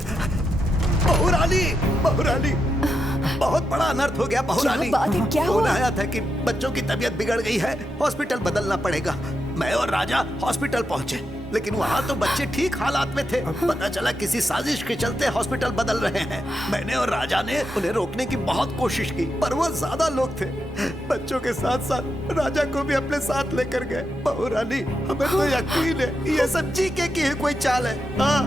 बहुरानी, बहुरानी, बहुत बड़ा अनर्थ हो गया बहुरानी। क्या बात है, क्या हुआ? आया था कि बच्चों की तबीयत बिगड़ गई है, हॉस्पिटल बदलना पड़ेगा। मैं और राजा हॉस्पिटल पहुंचे, लेकिन वहाँ तो बच्चे ठीक हालात में थे। पता चला किसी साजिश के चलते हॉस्पिटल बदल रहे हैं। मैंने और राजा ने उन्हें रोकने की बहुत कोशिश की, पर वो ज्यादा लोग थे। बच्चों के साथ साथ राजा को भी अपने साथ लेकर गए। बहुरानी, हमें तो यकीन है ये सब जीके की ही कोई चाल है। हाँ,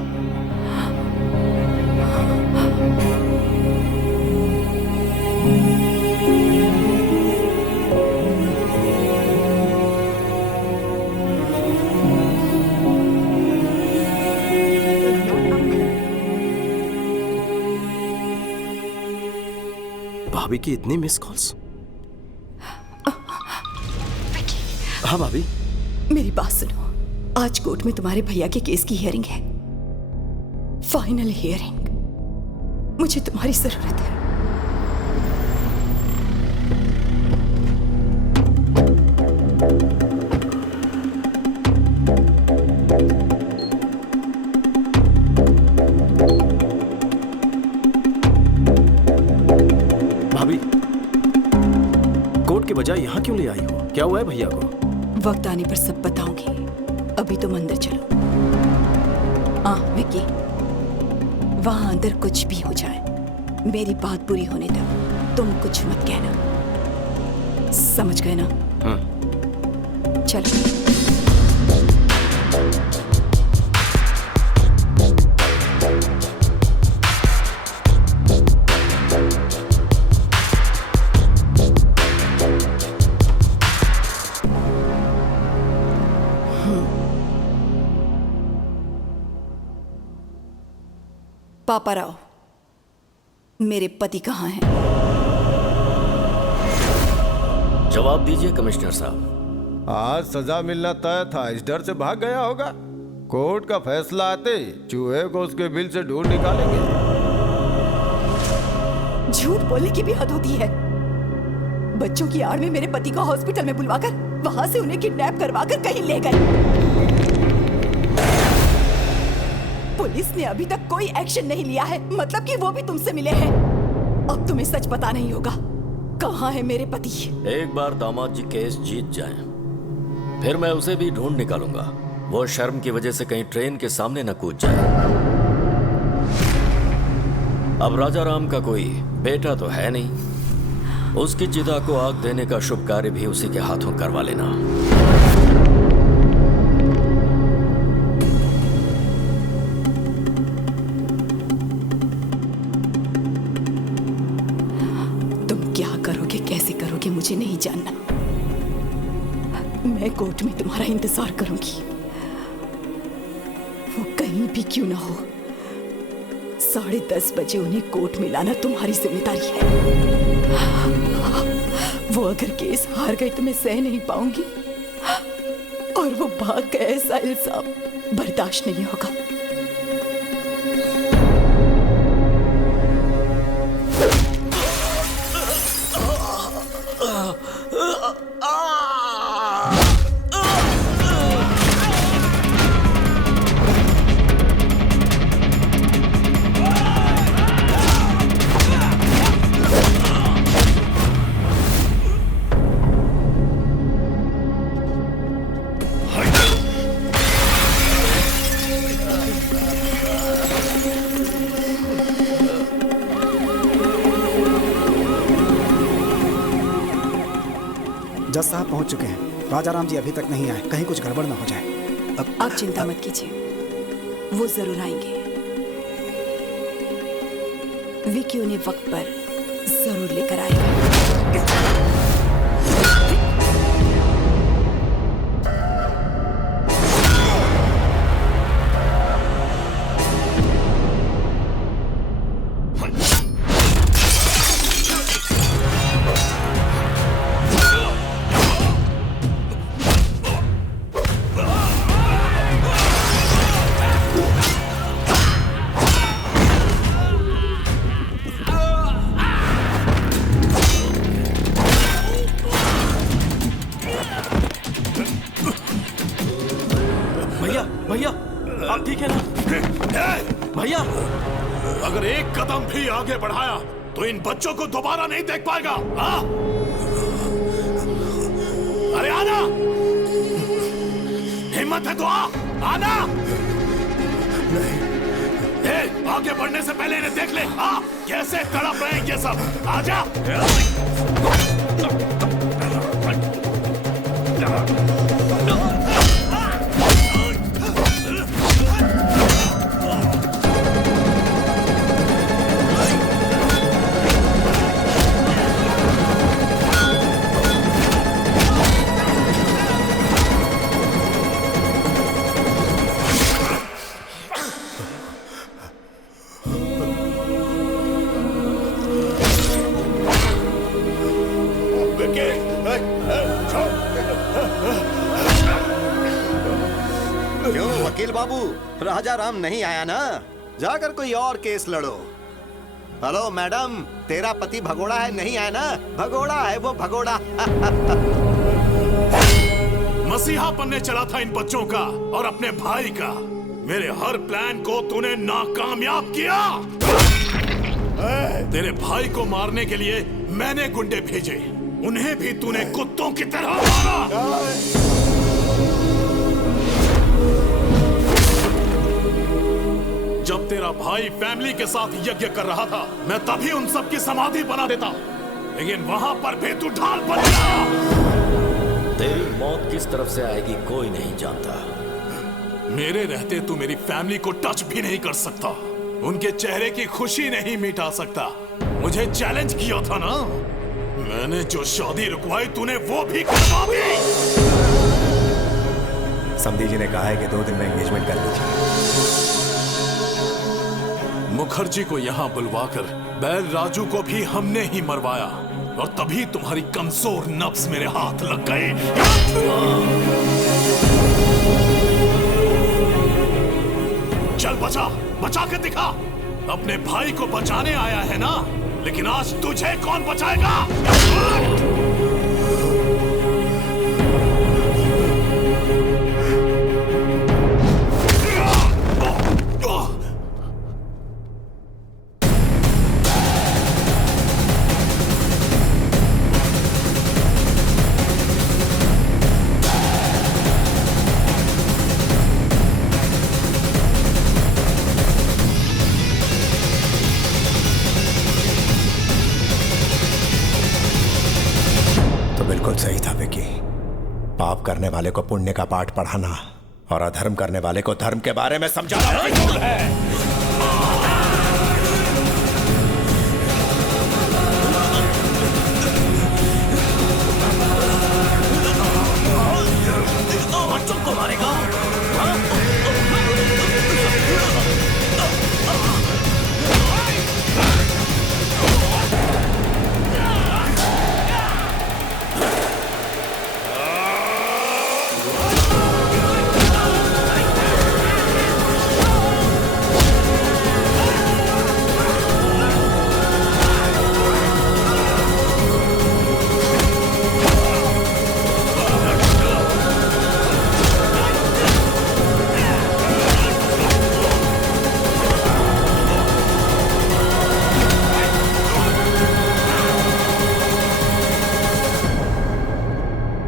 भाभी की इतनी मिस कॉल्स। हाँ भाभी, मेरी बात सुनो, आज कोर्ट में तुम्हारे भैया के केस की हियरिंग है, फाइनल हियरिंग। मुझे तुम्हारी जरूरत है। भाभी, कोर्ट के बजाय यहाँ क्यों ले आई हो? क्या हुआ है भैया को? वक्त आने पर सब बताऊंगी, अभी तुम अंदर चलो। हाँ विक्की, वहां अंदर कुछ भी हो जाए, मेरी बात पूरी होने तक तुम कुछ मत कहना, समझ गए ना? चलो। पापा राव, मेरे पति कहाँ हैं? जवाब दीजिए कमिश्नर साहब। आज सजा मिलना तय था, इस डर से भाग गया होगा। कोर्ट का फैसला आते ही चूहे को उसके बिल से ढूंढ निकालेंगे। झूठ बोलने की भी हद होती है। बच्चों की आड़ में मेरे पति को हॉस्पिटल में बुलवाकर वहां से उन्हें किडनैप करवाकर कहीं ले गए। पुलिस ने अभी तक कोई एक्शन नहीं लिया है, मतलब कि वो भी तुमसे मिले हैं। अब तुम्हें सच पता नहीं होगा, कहाँ है मेरे पति? एक बार दामाद जी केस जीत जाएं, फिर मैं उसे भी ढूंढ निकालूंगा। वो शर्म की वजह से कहीं ट्रेन के सामने न कूद जाए। अब राजा राम का कोई बेटा तो है नहीं, उसकी चिता को आग देने का शुभ कार्य भी उसी के हाथों करवा लेना। मुझे नहीं जानना, मैं कोर्ट में तुम्हारा इंतजार करूंगी। वो कहीं भी क्यों ना हो, 10:30 बजे उन्हें कोर्ट में लाना तुम्हारी जिम्मेदारी है। वो अगर केस हार गए तो मैं सह नहीं पाऊंगी, और वो भाग गए ऐसा इल्जाम बर्दाश्त नहीं होगा। जज साहब पहुंच चुके हैं। राजा राम जी अभी तक नहीं आए, कहीं कुछ गड़बड़ ना हो जाए। आप चिंता मत कीजिए, वो जरूर आएंगे। विकी उन्हें वक्त पर जरूर लेकर आएगा। भैया, भैया, आप ठीक है ना? भैया, अगर एक कदम भी आगे बढ़ाया तो इन बच्चों को दोबारा नहीं देख पाएगा। हाँ? अरे आना, हिम्मत है तो आना। नहीं। आगे बढ़ने से पहले इन्हें देख ले। कैसे तड़प रहे हैं ये सब। आजा। क्यों वकील बाबू, राजा राम नहीं आया ना? जाकर कोई और केस लड़ो। हेलो मैडम, तेरा पति भगोड़ा है, नहीं आया ना? भगोड़ा है वो, भगोड़ा। मसीहा बनने चला था इन बच्चों का और अपने भाई का। मेरे हर प्लान को तूने नाकामयाब किया। तेरे भाई को मारने के लिए मैंने गुंडे भेजे, उन्हें भी तूने कुत्तों की तरह मारा। जब तेरा भाई फैमिली के साथ यज्ञ कर रहा था, मैं तभी उन सब की समाधि बना देता, लेकिन वहां पर भी तू ढाल बन गया। तेरी मौत किस तरफ से आएगी कोई नहीं जानता। मेरे रहते तू मेरी फैमिली को टच भी नहीं कर सकता, उनके चेहरे की खुशी नहीं मिटा सकता। मुझे चैलेंज किया था ना, मैंने जो शादी रुकवाई तूने वो भी करवा दी। समधी जी ने कहा है कि 2 दिन में एंगेजमेंट कर लीजिए। मुखर्जी को यहाँ बुलवाकर बैल राजू को भी हमने ही मरवाया, और तभी तुम्हारी कमजोर नब्ज मेरे हाथ लग गए। चल बचा, बचा के दिखा। अपने भाई को बचाने आया है ना, लेकिन आज तुझे कौन बचाएगा? सही था विकी। पाप करने वाले को पुण्य का पाठ पढ़ाना और अधर्म करने वाले को धर्म के बारे में समझाना मंजूर है। बच्चों को मारेगा?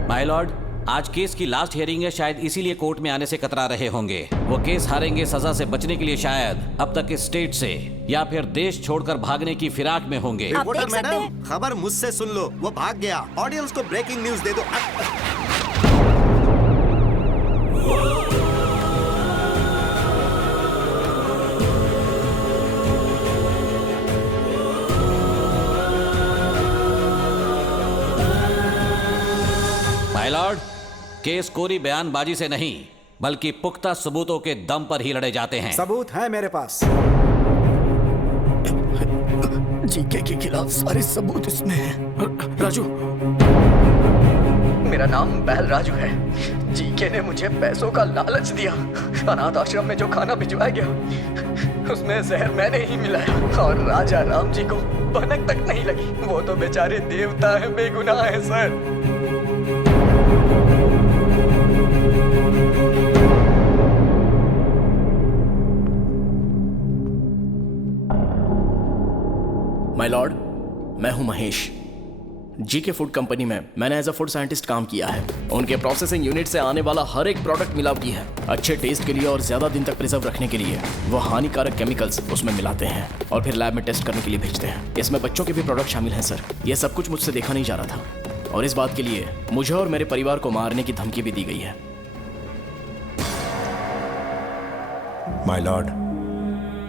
माय लॉर्ड, आज केस की लास्ट हियरिंग है, शायद इसीलिए कोर्ट में आने से कतरा रहे होंगे। वो केस हारेंगे सजा से बचने के लिए शायद अब तक इस स्टेट से या फिर देश छोड़कर भागने की फिराक में होंगे। रिपोर्टर मैडम, खबर मुझसे सुन लो, वो भाग गया। ऑडियंस को ब्रेकिंग न्यूज दे दो। माय लॉर्ड, केस कोरी बयानबाजी से नहीं बल्कि पुख्ता सबूतों के दम पर ही लड़े जाते हैं। सबूत है मेरे पास। जीके के खिलाफ सारे सबूत इसमें हैं। राजू, मेरा नाम बैल राजू है। जीके ने मुझे पैसों का लालच दिया। अनाथ आश्रम में जो खाना भिजवाया गया उसमें जहर मैंने ही मिलाया, और राजा राम जी को भनक तक नहीं लगी। वो तो बेचारे देवता है, बेगुनाह है सर। माय लॉर्ड, मैं हूं महेश। जीके फूड कंपनी में मैंने एज अ फूड साइंटिस्ट काम किया है। उनके प्रोसेसिंग यूनिट से आने वाला हर एक प्रोडक्ट मिलावटी है। अच्छे टेस्ट के लिए और ज्यादा दिन तक प्रिजर्व रखने के लिए वो हानिकारक केमिकल्स उसमें मिलाते हैं और फिर लैब में टेस्ट करने के लिए भेजते हैं। इसमें बच्चों के भी प्रोडक्ट शामिल हैं सर। ये सब कुछ मुझसे देखा नहीं जा रहा था और इस बात के लिए मुझे और मेरे परिवार को मारने की धमकी भी दी गई है। माय लॉर्ड,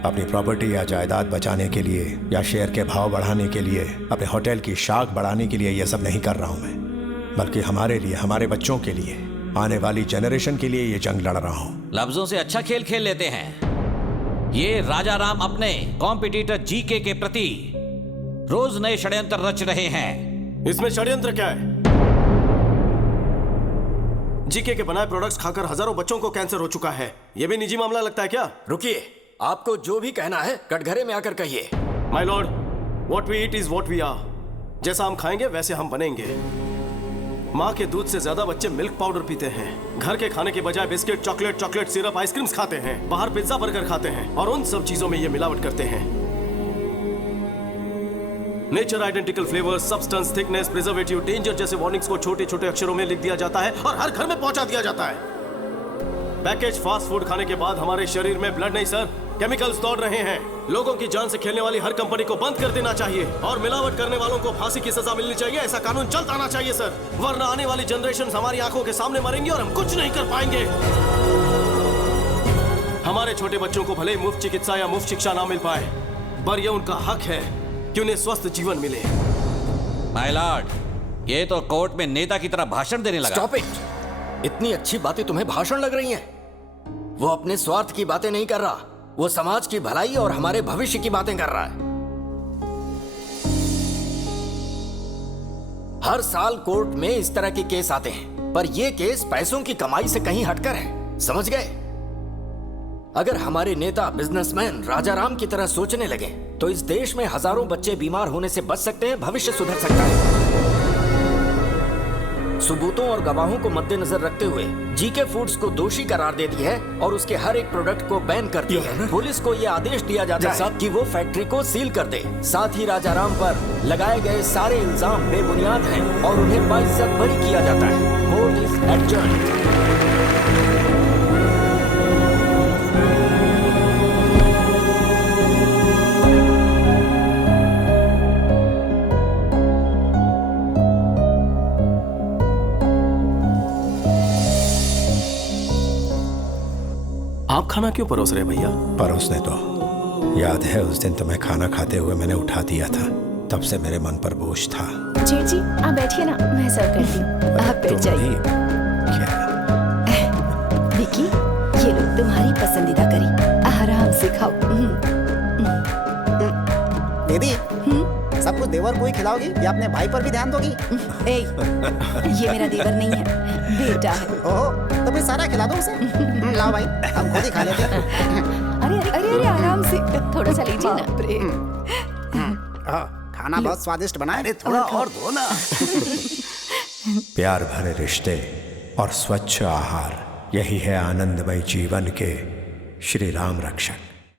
अपनी प्रॉपर्टी या जायदाद बचाने के लिए या शेयर के भाव बढ़ाने के लिए, अपने होटल की शाख बढ़ाने के लिए ये सब नहीं कर रहा हूं मैं, बल्कि हमारे लिए, हमारे बच्चों के लिए, आने वाली जनरेशन के लिए ये जंग लड़ रहा हूं। लफ्जों से अच्छा खेल खेल लेते हैं। ये राजा राम अपने कॉम्पिटिटर जीके के प्रति रोज नए षड्यंत्र रच रहे हैं। इसमें षड्यंत्र क्या है? जीके के बनाए प्रोडक्ट्स खाकर हजारों बच्चों को कैंसर हो चुका है। ये भी निजी मामला लगता है क्या? रुकिए, आपको जो भी कहना है कटघरे में आकर कहिए। My lord, what we eat is what we are. जैसा हम खाएंगे वैसे हम बनेंगे। माँ के दूध से ज्यादा बच्चे मिल्क पाउडर पीते हैं। घर के खाने के बजाय बिस्किट, चॉकलेट सिरप, आइसक्रीम्स खाते हैं। बाहर पिज्जा बर्गर खाते हैं और उन सब चीजों में ये मिलावट करते हैं। Nature identical flavour, substance, thickness, preservative, danger जैसे वार्निंग्स को छोटे छोटे अक्षरों में लिख दिया जाता है और हर घर में पहुंचा दिया जाता है। पैकेज फास्ट फूड खाने के बाद हमारे शरीर में ब्लड नहीं सर, केमिकल्स दौड़ रहे हैं। लोगों की जान से खेलने वाली हर कंपनी को बंद कर देना चाहिए और मिलावट करने वालों को फांसी की सजा मिलनी चाहिए। ऐसा कानून जल्द आना चाहिए सर, वरना आने वाली जनरेशन हमारी आंखों के सामने मरेंगे और हम कुछ नहीं कर पाएंगे। हमारे छोटे बच्चों को भले ही मुफ्त चिकित्सा या मुफ्त शिक्षा ना मिल पाए, पर यह उनका हक है कि उन्हें स्वस्थ जीवन मिले। माय लॉर्ड, ये तो कोर्ट में नेता की तरह भाषण देने लगा। Stop it. इतनी अच्छी बातें तुम्हें भाषण लग रही हैं? वो अपने स्वार्थ की बातें नहीं कर रहा, वो समाज की भलाई और हमारे भविष्य की बातें कर रहा है। हर साल कोर्ट में इस तरह के केस आते हैं, पर ये केस पैसों की कमाई से कहीं हटकर है, समझ गए? अगर हमारे नेता बिजनेसमैन राजा राम की तरह सोचने लगे तो इस देश में हजारों बच्चे बीमार होने से बच सकते हैं, भविष्य सुधर सकता है। सबूतों और गवाहों को मद्देनजर रखते हुए जीके फूड्स को दोषी करार देती है और उसके हर एक प्रोडक्ट को बैन करती है। पुलिस को यह आदेश दिया जाता है कि वो फैक्ट्री को सील कर दे। साथ ही राजा राम पर लगाए गए सारे इल्जाम बेबुनियाद हैं और उन्हें बाइज्जत बरी किया जाता है। Court is adjourned. आप खाना क्यों परोस रहे भैया? परोसने तो याद है उस दिन तुम्हें खाना खाते हुए मैंने उठा दिया था, तब से मेरे मन पर बोझ था। जेठ जी आप बैठिए ना, मैं सर्व करती हूँ, आप बैठ जाइए। विकी, ये लो तुम्हारी पसंदीदा करी, आराम से खाओ। दीदी, सब कुछ देवर को ही खिलाओगी या अपने भाई पर भी ध्यान दोगी? ए, ये मेरा देवर नहीं है, बेटा है। ओहो, तो फिर सारा खिला दो उसे। लाओ भाई, हम खुद ही खा लेते हैं। अरे अरे अरे अरे आराम से थोड़ा सा लीजिए ना। खाना बहुत स्वादिष्ट बना है। अरे थोड़ा और दो ना। प्यार भरे रिश्ते और स्वच्छ आहार, यही है आनंदमय जीवन के श्री राम रक्षक।